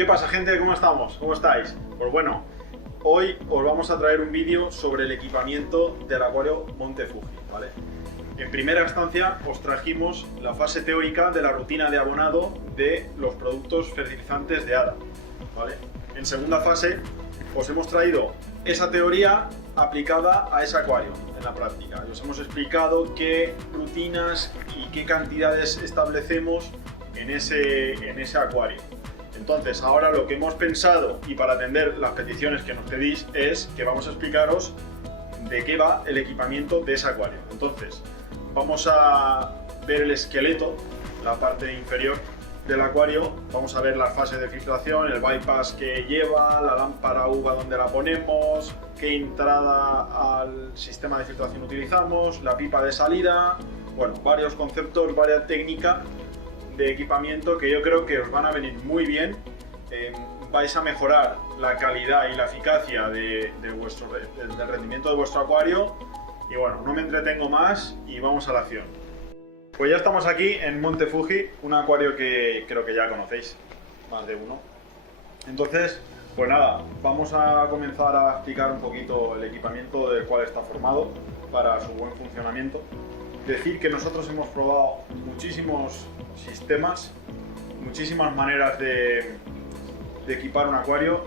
¿Qué pasa, gente? ¿Cómo estamos? ¿Cómo estáis? Pues bueno, hoy os vamos a traer un vídeo sobre el equipamiento del acuario Monte Fuji, ¿vale? En primera instancia os trajimos la fase teórica de la rutina de abonado de los productos fertilizantes de ADA, ¿vale? En segunda fase os hemos traído esa teoría aplicada a ese acuario en la práctica. Os hemos explicado qué rutinas y qué cantidades establecemos en ese acuario. Entonces, ahora lo que hemos pensado, y para atender las peticiones que nos pedís, es que vamos a explicaros de qué va el equipamiento de ese acuario. Entonces, vamos a ver el esqueleto, la parte inferior del acuario, vamos a ver las fases de filtración, el bypass que lleva, la lámpara uva donde la ponemos, qué entrada al sistema de filtración utilizamos, la pipa de salida, bueno, varios conceptos, varias técnicas de equipamiento que yo creo que os van a venir muy bien. Vais a mejorar la calidad y la eficacia del rendimiento de vuestro acuario. Y bueno, no me entretengo más y vamos a la acción. Pues ya estamos aquí en Monte Fuji, un acuario que creo que ya conocéis, más de uno. Entonces, pues nada, vamos a comenzar a explicar un poquito el equipamiento del cual está formado para su buen funcionamiento. Decir que nosotros hemos probado muchísimos sistemas, muchísimas maneras de equipar un acuario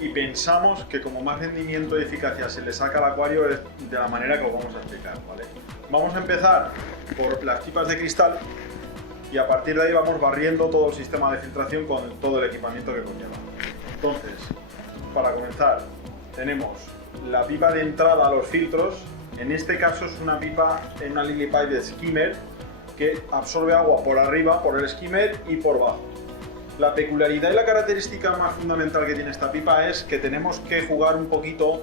y pensamos que como más rendimiento y eficacia se le saca al acuario es de la manera que os vamos a explicar, ¿vale? Vamos a empezar por las pipas de cristal y a partir de ahí vamos barriendo todo el sistema de filtración con todo el equipamiento que conlleva. Entonces, para comenzar, tenemos la pipa de entrada a los filtros. En este caso es una pipa, una Lily Pipe de skimmer que absorbe agua por arriba, por el skimmer y por abajo. La peculiaridad y la característica más fundamental que tiene esta pipa es que tenemos que jugar un poquito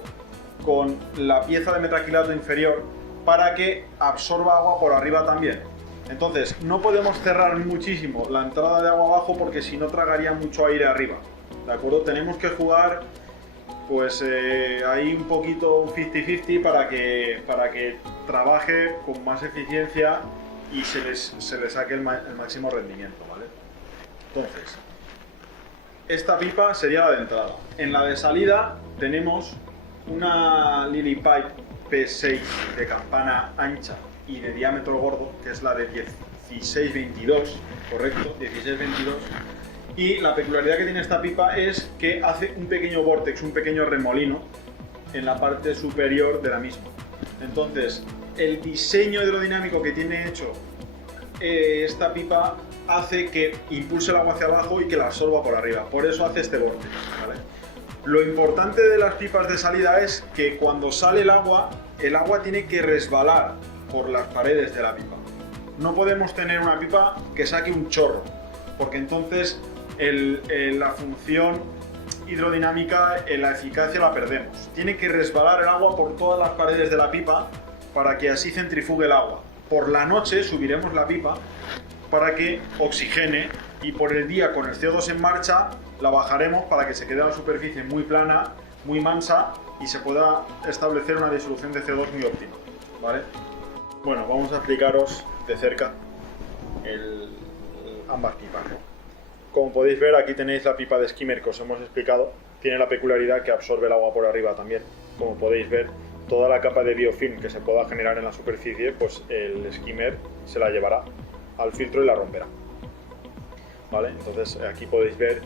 con la pieza de metacrilato inferior para que absorba agua por arriba también. Entonces no podemos cerrar muchísimo la entrada de agua abajo porque si no tragaría mucho aire arriba, ¿de acuerdo? Tenemos que jugar pues ahí un poquito 50-50 para que trabaje con más eficiencia y se le saque el máximo rendimiento, ¿vale? Entonces, esta pipa sería la de entrada. En la de salida tenemos una Lily Pipe P6 de campana ancha y de diámetro gordo, que es la de 16-22, correcto, 16-22. Y la peculiaridad que tiene esta pipa es que hace un pequeño vórtex, un pequeño remolino en la parte superior de la misma. Entonces, el diseño hidrodinámico que tiene hecho esta pipa hace que impulse el agua hacia abajo y que la absorba por arriba. Por eso hace este vórtex, ¿vale? Lo importante de las pipas de salida es que cuando sale el agua tiene que resbalar por las paredes de la pipa. No podemos tener una pipa que saque un chorro, porque entonces la función hidrodinámica, la eficacia la perdemos. Tiene que resbalar el agua por todas las paredes de la pipa para que así centrifugue el agua. Por la noche subiremos la pipa para que oxigene y por el día con el CO2 en marcha la bajaremos para que se quede la superficie muy plana, muy mansa y se pueda establecer una disolución de CO2 muy óptima, ¿vale? Bueno, vamos a explicaros de cerca ambas pipas, ¿no? Como podéis ver, aquí tenéis la pipa de skimmer que os hemos explicado. Tiene la peculiaridad que absorbe el agua por arriba también. Como podéis ver, toda la capa de biofilm que se pueda generar en la superficie, pues el skimmer se la llevará al filtro y la romperá, ¿vale? Entonces aquí podéis ver,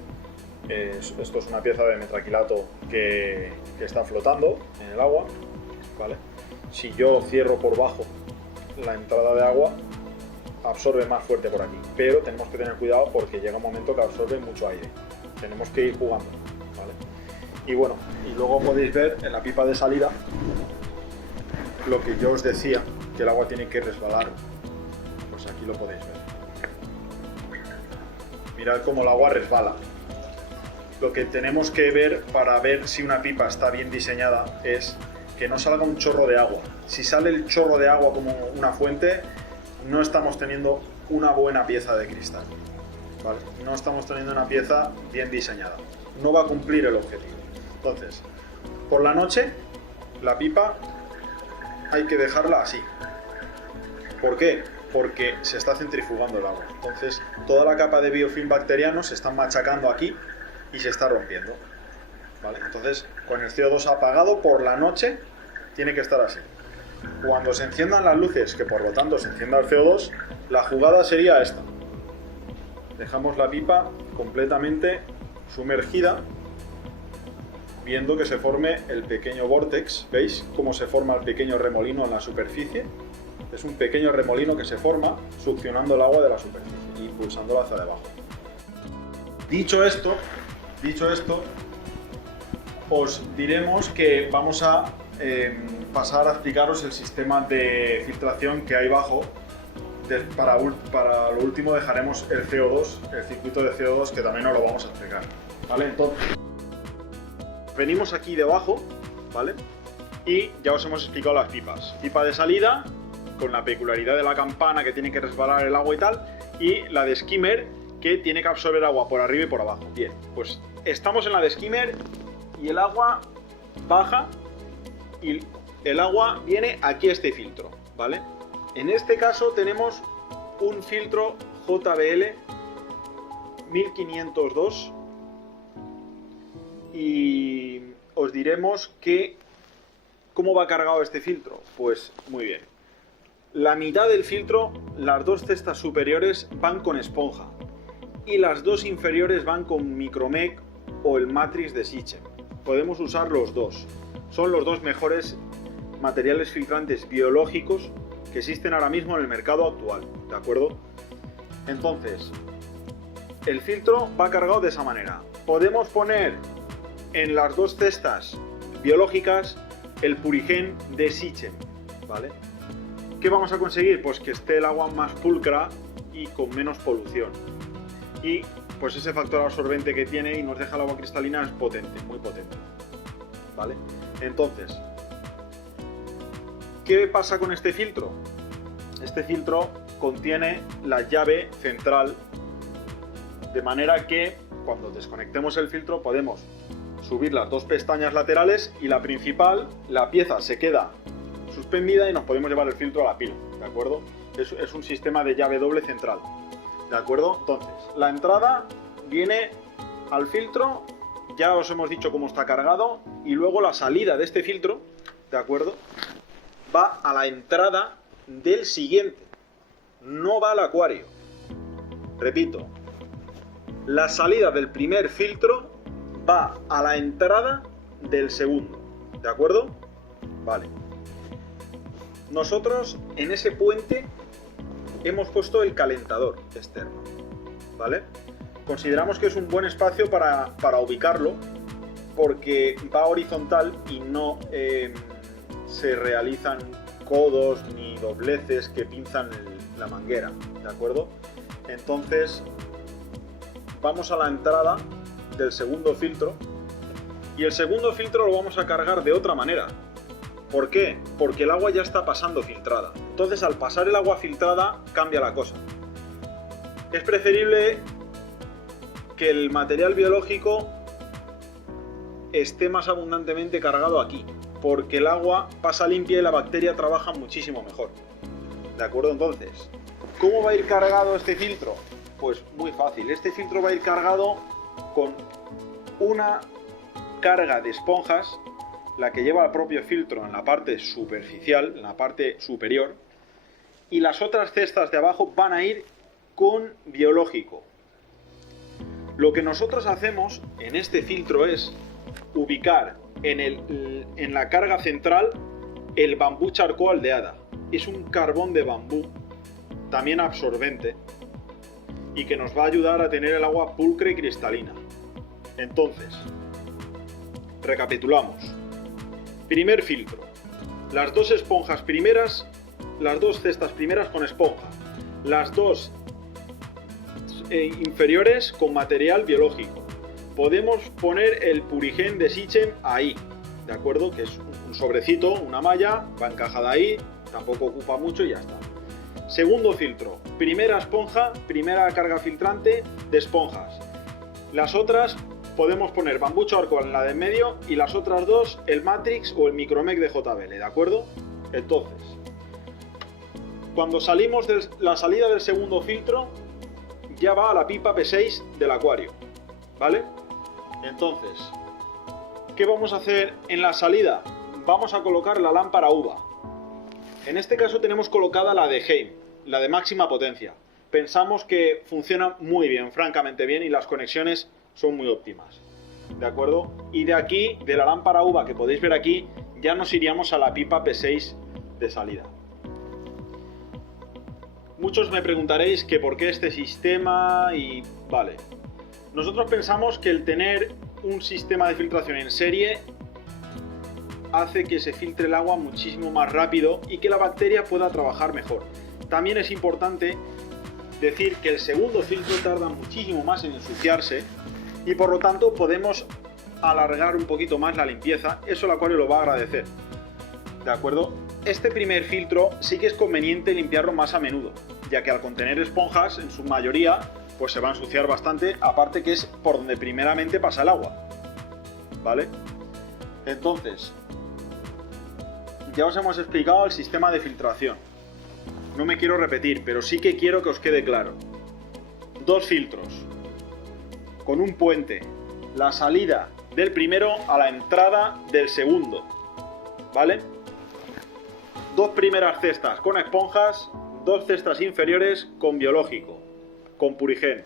esto es una pieza de metacrilato que está flotando en el agua, ¿vale? Si yo cierro por bajo la entrada de agua, absorbe más fuerte por aquí, pero tenemos que tener cuidado porque llega un momento que absorbe mucho aire. Tenemos que ir jugando, ¿vale? Y bueno, y luego podéis ver en la pipa de salida lo que yo os decía, que el agua tiene que resbalar. Pues aquí lo podéis ver. Mirad cómo el agua resbala. Lo que tenemos que ver para ver si una pipa está bien diseñada es que no salga un chorro de agua. Si sale el chorro de agua como una fuente, no estamos teniendo una buena pieza de cristal, ¿vale? No estamos teniendo una pieza bien diseñada. No va a cumplir el objetivo. Entonces, por la noche, la pipa hay que dejarla así. ¿Por qué? Porque se está centrifugando el agua. Entonces, toda la capa de biofilm bacteriano se está machacando aquí y se está rompiendo. ¿Vale? Entonces, con el CO2 apagado por la noche, tiene que estar así. Cuando se enciendan las luces, que por lo tanto se encienda el CO2, la jugada sería esta. Dejamos la pipa completamente sumergida, viendo que se forme el pequeño vórtex. ¿Veis cómo se forma el pequeño remolino en la superficie? Es un pequeño remolino que se forma succionando el agua de la superficie y impulsándola hacia debajo. Dicho esto, os diremos que vamos a pasar a explicaros el sistema de filtración que hay bajo. Para lo último dejaremos el CO2, el circuito de CO2, que también os lo vamos a explicar. ¿Vale? Entonces, venimos aquí debajo, ¿vale? Y ya os hemos explicado las pipas. Pipa de salida, con la peculiaridad de la campana que tiene que resbalar el agua y tal, y la de skimmer, que tiene que absorber agua por arriba y por abajo. Bien, pues estamos en la de skimmer y el agua baja y el agua viene aquí a este filtro, ¿vale? En este caso tenemos un filtro JBL 1502 y os diremos que ¿cómo va cargado este filtro? Pues muy bien. La mitad del filtro, las dos cestas superiores van con esponja y las dos inferiores van con Micromec o el Matrix de Sichem. Podemos usar los dos. Son los dos mejores materiales filtrantes biológicos que existen ahora mismo en el mercado actual, ¿de acuerdo? Entonces, el filtro va cargado de esa manera. Podemos poner en las dos cestas biológicas el Purigen de Sichem, ¿vale? ¿Qué vamos a conseguir? Pues que esté el agua más pulcra y con menos polución. Y pues ese factor absorbente que tiene y nos deja el agua cristalina es potente, muy potente, ¿vale? Entonces, ¿qué pasa con este filtro? Este filtro contiene la llave central, de manera que cuando desconectemos el filtro podemos subir las dos pestañas laterales y la principal, la pieza se queda suspendida y nos podemos llevar el filtro a la pila, ¿de acuerdo? Es un sistema de llave doble central, ¿de acuerdo? Entonces, la entrada viene al filtro, ya os hemos dicho cómo está cargado, y luego la salida de este filtro, ¿de acuerdo? Va a la entrada del siguiente, no va al acuario. Repito, la salida del primer filtro va a la entrada del segundo, ¿de acuerdo? Vale. Nosotros en ese puente hemos puesto el calentador externo, ¿vale? Consideramos que es un buen espacio para ubicarlo porque va horizontal y no se realizan codos ni dobleces que pinzan la manguera, ¿de acuerdo? Entonces vamos a la entrada del segundo filtro y el segundo filtro lo vamos a cargar de otra manera. ¿Por qué? Porque el agua ya está pasando filtrada. Entonces al pasar el agua filtrada cambia la cosa. Es preferible que el material biológico esté más abundantemente cargado aquí, porque el agua pasa limpia y la bacteria trabaja muchísimo mejor. ¿De acuerdo? Entonces, ¿cómo va a ir cargado este filtro? Pues muy fácil. Este filtro va a ir cargado con una carga de esponjas, la que lleva el propio filtro en la parte superficial, en la parte superior, y las otras cestas de abajo van a ir con biológico. Lo que nosotros hacemos en este filtro es ubicar en la carga central el bambú charcoal aldeada. Es un carbón de bambú, también absorbente, y que nos va a ayudar a tener el agua pulcra y cristalina. Entonces, recapitulamos. Primer filtro. Las dos esponjas primeras, las dos cestas primeras con esponja. Las dos inferiores con material biológico. Podemos poner el Purigen de Sichem ahí, ¿de acuerdo? Que es un sobrecito, una malla, va encajada ahí, tampoco ocupa mucho y ya está. Segundo filtro. Primera esponja, primera carga filtrante de esponjas. Las otras podemos poner bambú charcoal en la de en medio y las otras dos el Matrix o el Micromec de JBL, ¿de acuerdo? Entonces, cuando salimos de la salida del segundo filtro, ya va a la pipa P6 del acuario, ¿vale? Entonces, ¿qué vamos a hacer en la salida? Vamos a colocar la lámpara uva. En este caso tenemos colocada la de Heim, la de máxima potencia. Pensamos que funciona muy bien, francamente bien, y las conexiones son muy óptimas. ¿De acuerdo? Y de aquí, de la lámpara uva que podéis ver aquí, ya nos iríamos a la pipa P6 de salida. Muchos me preguntaréis que por qué este sistema y... Vale. Nosotros pensamos que el tener un sistema de filtración en serie hace que se filtre el agua muchísimo más rápido y que la bacteria pueda trabajar mejor. También es importante decir que el segundo filtro tarda muchísimo más en ensuciarse y por lo tanto podemos alargar un poquito más la limpieza. Eso el acuario lo va a agradecer. ¿De acuerdo? Este primer filtro sí que es conveniente limpiarlo más a menudo, ya que al contener esponjas, en su mayoría, pues se va a ensuciar bastante, aparte que es por donde primeramente pasa el agua. ¿Vale? Entonces, ya os hemos explicado el sistema de filtración. No me quiero repetir, pero sí que quiero que os quede claro. Dos filtros, con un puente, la salida del primero a la entrada del segundo. ¿Vale? Dos primeras cestas con esponjas, dos cestas inferiores con biológico, con Purigen.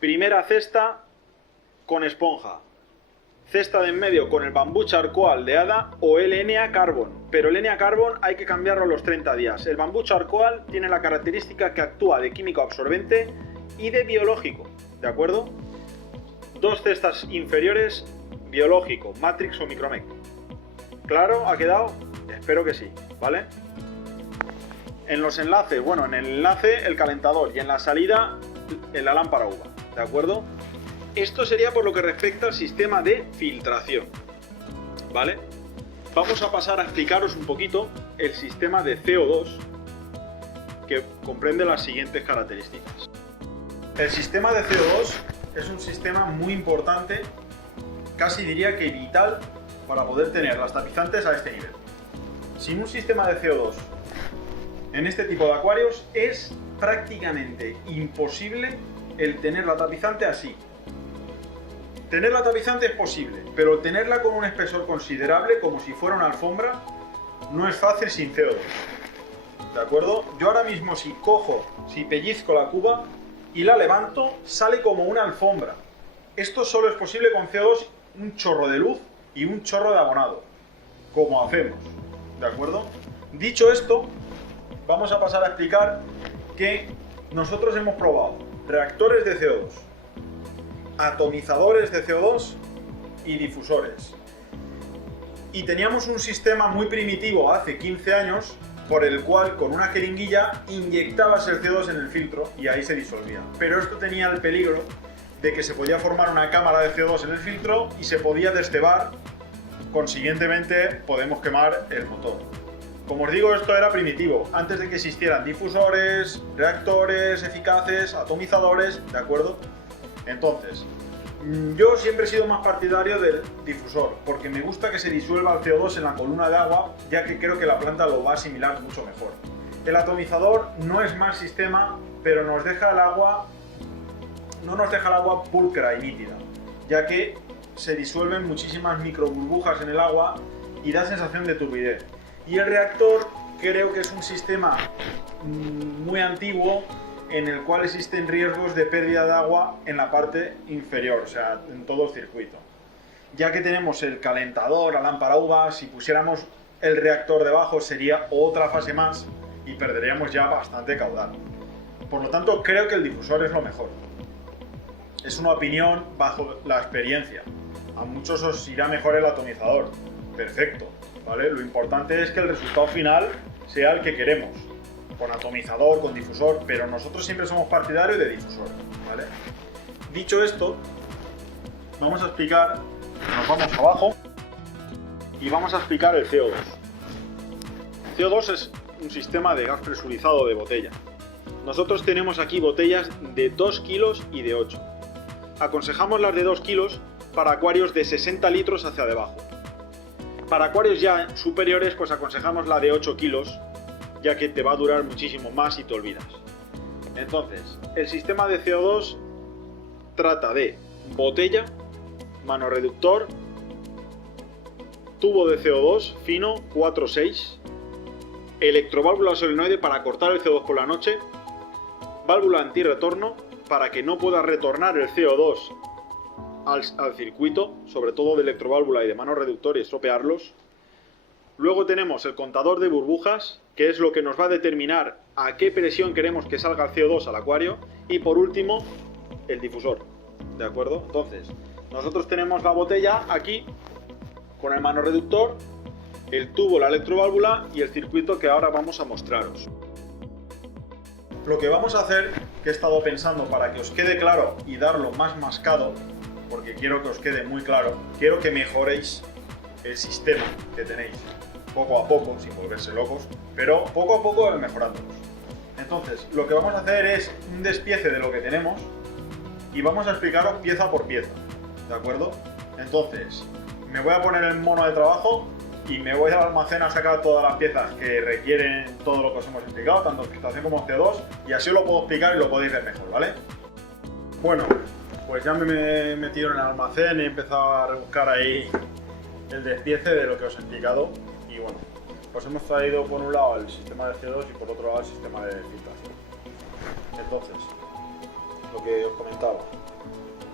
Primera cesta con esponja. Cesta de en medio con el bambú charcoal de hada o el NA Carbon, pero el NA Carbon hay que cambiarlo a los 30 días. El bambú charcoal tiene la característica que actúa de químico absorbente y de biológico, ¿de acuerdo? Dos cestas inferiores biológico, Matrix o Micromec. ¿Claro? ¿Ha quedado? Espero que sí, ¿vale? En los enlaces, bueno, en el enlace el calentador y en la salida la lámpara uva, ¿de acuerdo? Esto sería por lo que respecta al sistema de filtración, ¿vale? Vamos a pasar a explicaros un poquito el sistema de CO2, que comprende las siguientes características. El sistema de CO2 es un sistema muy importante, casi diría que vital, para poder tener las tapizantes a este nivel. Sin un sistema de CO2 en este tipo de acuarios es prácticamente imposible el tener la tapizante así. Tener la tapizante es posible, pero tenerla con un espesor considerable, como si fuera una alfombra, no es fácil sin CO2. ¿De acuerdo? Yo ahora mismo si pellizco la cuba y la levanto, sale como una alfombra. Esto solo es posible con CO2, un chorro de luz y un chorro de abonado, como hacemos. ¿De acuerdo? Dicho esto, vamos a pasar a explicar que nosotros hemos probado reactores de CO2, atomizadores de CO2 y difusores. Y teníamos un sistema muy primitivo hace 15 años por el cual con una jeringuilla inyectabas el CO2 en el filtro y ahí se disolvía. Pero esto tenía el peligro de que se podía formar una cámara de CO2 en el filtro y se podía destebar, consiguientemente podemos quemar el motor. Como os digo, esto era primitivo, antes de que existieran difusores, reactores eficaces, atomizadores, ¿de acuerdo? Entonces, yo siempre he sido más partidario del difusor, porque me gusta que se disuelva el CO2 en la columna de agua, ya que creo que la planta lo va a asimilar mucho mejor. El atomizador no es mal sistema, pero nos deja el agua, no nos deja el agua pulcra y nítida, ya que se disuelven muchísimas microburbujas en el agua y da sensación de turbidez. Y el reactor creo que es un sistema muy antiguo en el cual existen riesgos de pérdida de agua en la parte inferior, o sea, en todo el circuito. Ya que tenemos el calentador, la lámpara uva, si pusiéramos el reactor debajo sería otra fase más y perderíamos ya bastante caudal. Por lo tanto, creo que el difusor es lo mejor. Es una opinión bajo la experiencia. A muchos os irá mejor el atomizador. Perfecto, ¿vale? Lo importante es que el resultado final sea el que queremos. Con atomizador, con difusor, pero nosotros siempre somos partidarios de difusor, ¿vale? Dicho esto, vamos a explicar, nos vamos abajo y vamos a explicar el CO2. El CO2 es un sistema de gas presurizado de botella. Nosotros tenemos aquí botellas de 2 kilos y de 8. Aconsejamos las de 2 kilos para acuarios de 60 litros hacia debajo. Para acuarios ya superiores, pues aconsejamos la de 8 kilos, ya que te va a durar muchísimo más y te olvidas. Entonces, el sistema de CO2 trata de botella, manoreductor, tubo de CO2 fino 4,6, electroválvula solenoide para cortar el CO2 por la noche, válvula antirretorno para que no pueda retornar el CO2 al circuito, sobre todo de electroválvula y de manoreductor, y estropearlos. Luego tenemos el contador de burbujas, que es lo que nos va a determinar a qué presión queremos que salga el CO2 al acuario. Y por último, el difusor. ¿De acuerdo? Entonces, nosotros tenemos la botella aquí, con el manoreductor, el tubo, la electroválvula y el circuito que ahora vamos a mostraros. Lo que vamos a hacer, que he estado pensando para que os quede claro y darlo más mascado, porque quiero que os quede muy claro, quiero que mejoréis el sistema que tenéis poco a poco, sin volverse locos, pero poco a poco mejorándolos. Entonces, lo que vamos a hacer es un despiece de lo que tenemos y vamos a explicaros pieza por pieza, ¿de acuerdo? Entonces, me voy a poner el mono de trabajo y me voy al almacén a sacar todas las piezas que requieren todo lo que os hemos explicado, tanto filtración como CO2, y así os lo puedo explicar y lo podéis ver mejor, ¿vale? Bueno, pues ya me he metido en el almacén y he empezado a rebuscar ahí el despiece de lo que os he explicado. Y bueno, pues hemos traído por un lado el sistema de CO2 y por otro lado el sistema de filtración. Entonces, lo que os comentaba,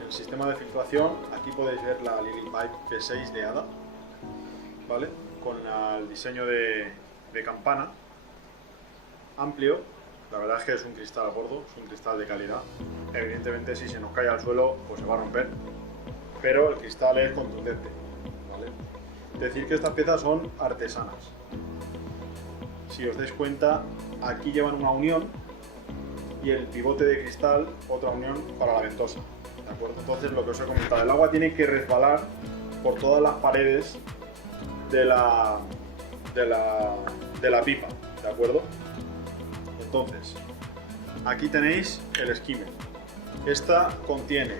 el sistema de filtración, aquí podéis ver la Lily Pipe P6 de ADA, ¿vale? Con el diseño de campana amplio. La verdad es que es un cristal gordo, es un cristal de calidad. Evidentemente, si se nos cae al suelo, pues se va a romper, pero el cristal es contundente, ¿vale? Decir que estas piezas son artesanas. Si os dais cuenta, aquí llevan una unión y el pivote de cristal otra unión para la ventosa, ¿de acuerdo? Entonces, lo que os he comentado, el agua tiene que resbalar por todas las paredes de la pipa, ¿de acuerdo? Entonces, aquí tenéis el skimmer. Esta contiene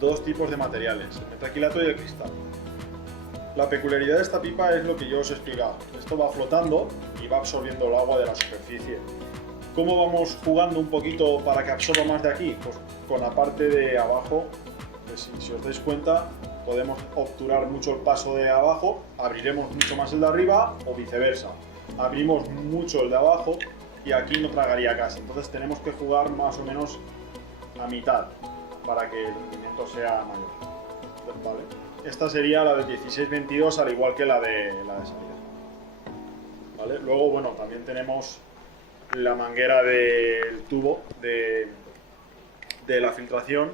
dos tipos de materiales, el metacrilato y el cristal. La peculiaridad de esta pipa es lo que yo os he explicado. Esto va flotando y va absorbiendo el agua de la superficie. ¿Cómo vamos jugando un poquito para que absorba más de aquí? Pues con la parte de abajo, pues si os dais cuenta, podemos obturar mucho el paso de abajo, abriremos mucho más el de arriba o viceversa. Abrimos mucho el de abajo y aquí no tragaría casi. Entonces tenemos que jugar más o menos a mitad para que el rendimiento sea mayor, ¿vale? Esta sería la de 16-22, al igual que la de salida, ¿vale? Luego, bueno, también tenemos la manguera del tubo de la filtración,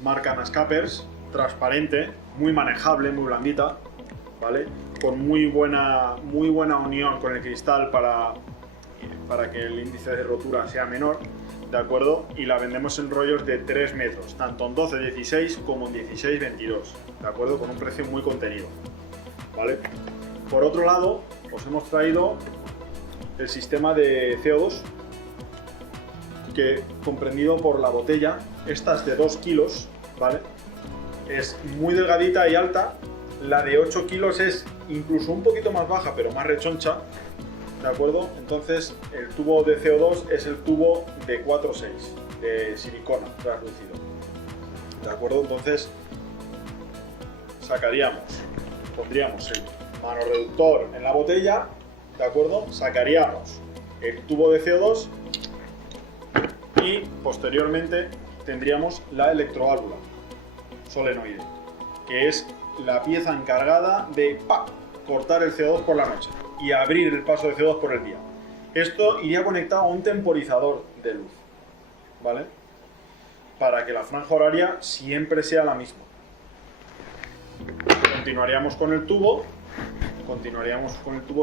marca Nascapers, transparente, muy manejable, muy blandita, ¿vale? Con muy buena unión con el cristal para que el índice de rotura sea menor, ¿de acuerdo? Y la vendemos en rollos de 3 metros, tanto en 12-16 como en 16-22, ¿de acuerdo? Con un precio muy contenido, ¿vale? Por otro lado, os hemos traído el sistema de CO2, que comprendido por la botella. Esta es de 2 kilos, ¿vale? Es muy delgadita y alta. La de 8 kilos es incluso un poquito más baja, pero más rechoncha, ¿de acuerdo? Entonces, el tubo de CO2 es el tubo de 4,6 de silicona translúcido, ¿de acuerdo? Entonces, pondríamos el manoreductor en la botella, ¿de acuerdo? Sacaríamos el tubo de CO2 y posteriormente tendríamos la electroválvula solenoide, que es la pieza encargada de cortar el CO2 por la noche y abrir el paso de CO2 por el día. Esto iría conectado a un temporizador de luz, ¿vale? Para que la franja horaria siempre sea la misma. Continuaríamos con el tubo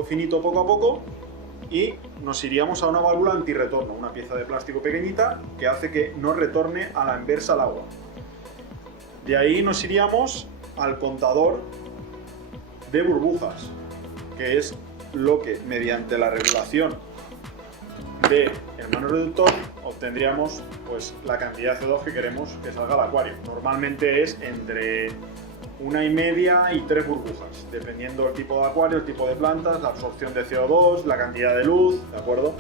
finito poco a poco y nos iríamos a una válvula antirretorno, una pieza de plástico pequeñita que hace que no retorne a la inversa el agua. De ahí nos iríamos al contador de burbujas, que es lo que mediante la regulación del manoreductor obtendríamos pues la cantidad de CO2 que queremos que salga al acuario. Normalmente es entre 1,5 y 3 burbujas, dependiendo del tipo de acuario, el tipo de plantas, la absorción de CO2, la cantidad de luz, ¿de acuerdo?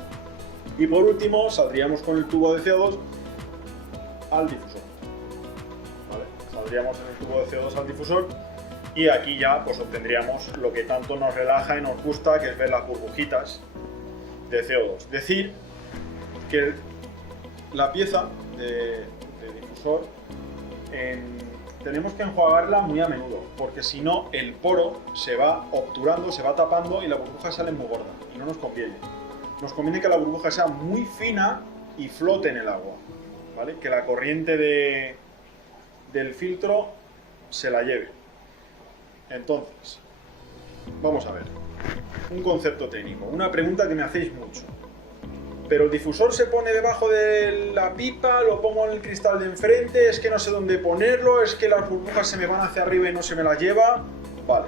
Y por último saldríamos con el tubo de CO2 al difusor, ¿vale? pondríamos en el tubo de CO2 al difusor y aquí ya pues obtendríamos lo que tanto nos relaja y nos gusta, que es ver las burbujitas de CO2. Decir que la pieza de difusor tenemos que enjuagarla muy a menudo, porque si no el poro se va obturando, se va tapando y la burbuja sale muy gorda y no nos conviene. Nos conviene que la burbuja sea muy fina y flote en el agua, ¿vale? Que la corriente del filtro se la lleve. Entonces, vamos a ver, un concepto técnico, una pregunta que me hacéis mucho. Pero el difusor se pone debajo de la pipa, lo pongo en el cristal de enfrente, es que no sé dónde ponerlo, es que las burbujas se me van hacia arriba y no se me las lleva. Vale.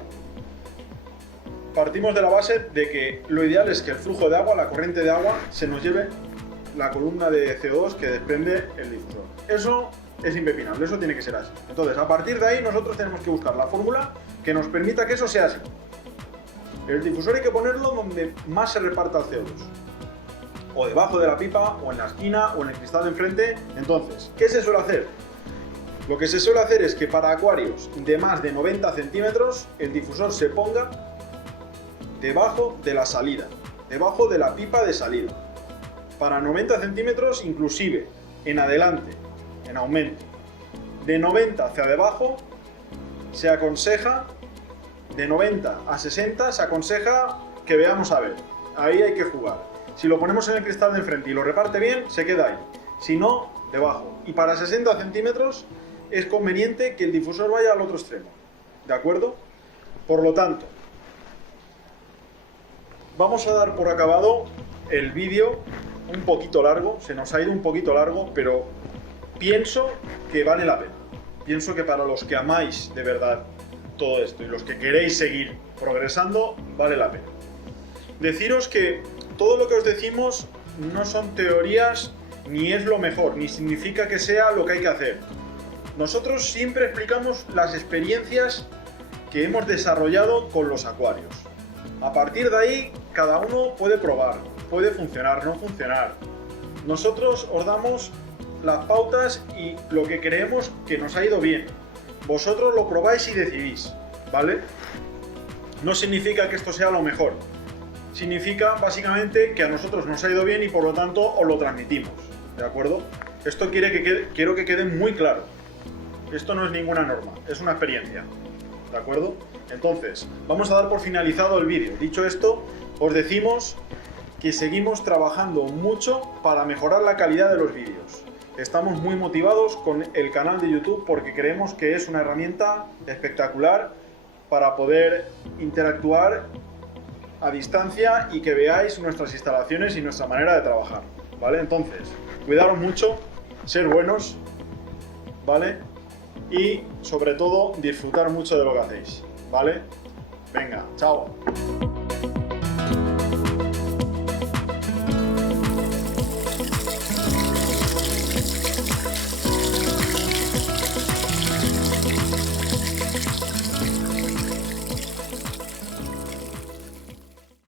Partimos de la base de que lo ideal es que el flujo de agua, la corriente de agua, se nos lleve la columna de CO2 que desprende el difusor. Eso es impepinable, eso tiene que ser así. Entonces, a partir de ahí nosotros tenemos que buscar la fórmula que nos permita que eso sea así. El difusor hay que ponerlo donde más se reparta el CO2. O debajo de la pipa, o en la esquina, o en el cristal de enfrente. Entonces, ¿qué se suele hacer? Lo que se suele hacer es que para acuarios de más de 90 centímetros, el difusor se ponga debajo de la salida, debajo de la pipa de salida. Para 90 centímetros, inclusive, en adelante, en aumento. De 90 hacia debajo, se aconseja, de 90 a 60, se aconseja que veamos a ver. Ahí hay que jugar. Si lo ponemos en el cristal de enfrente y lo reparte bien, se queda ahí. Si no, debajo. Y para 60 centímetros es conveniente que el difusor vaya al otro extremo. ¿De acuerdo? Por lo tanto, vamos a dar por acabado el vídeo un poquito largo. Se nos ha ido un poquito largo, pero pienso que vale la pena. Pienso que para los que amáis de verdad todo esto y los que queréis seguir progresando, vale la pena. Deciros que todo lo que os decimos no son teorías ni es lo mejor, ni significa que sea lo que hay que hacer. Nosotros siempre explicamos las experiencias que hemos desarrollado con los acuarios. A partir de ahí, cada uno puede probar, puede funcionar, no funcionar. Nosotros os damos las pautas y lo que creemos que nos ha ido bien. Vosotros lo probáis y decidís, ¿vale? No significa que esto sea lo mejor. Significa básicamente que a nosotros nos ha ido bien y por lo tanto os lo transmitimos, ¿de acuerdo? Esto quiero que quede muy claro. Esto no es ninguna norma, es una experiencia, ¿de acuerdo? Entonces, vamos a dar por finalizado el vídeo. Dicho esto, os decimos que seguimos trabajando mucho para mejorar la calidad de los vídeos. Estamos muy motivados con el canal de YouTube porque creemos que es una herramienta espectacular para poder interactuar a distancia y que veáis nuestras instalaciones y nuestra manera de trabajar, ¿vale? Entonces, cuidaros mucho, ser buenos, ¿vale? Y sobre todo disfrutar mucho de lo que hacéis, ¿vale? Venga, chao.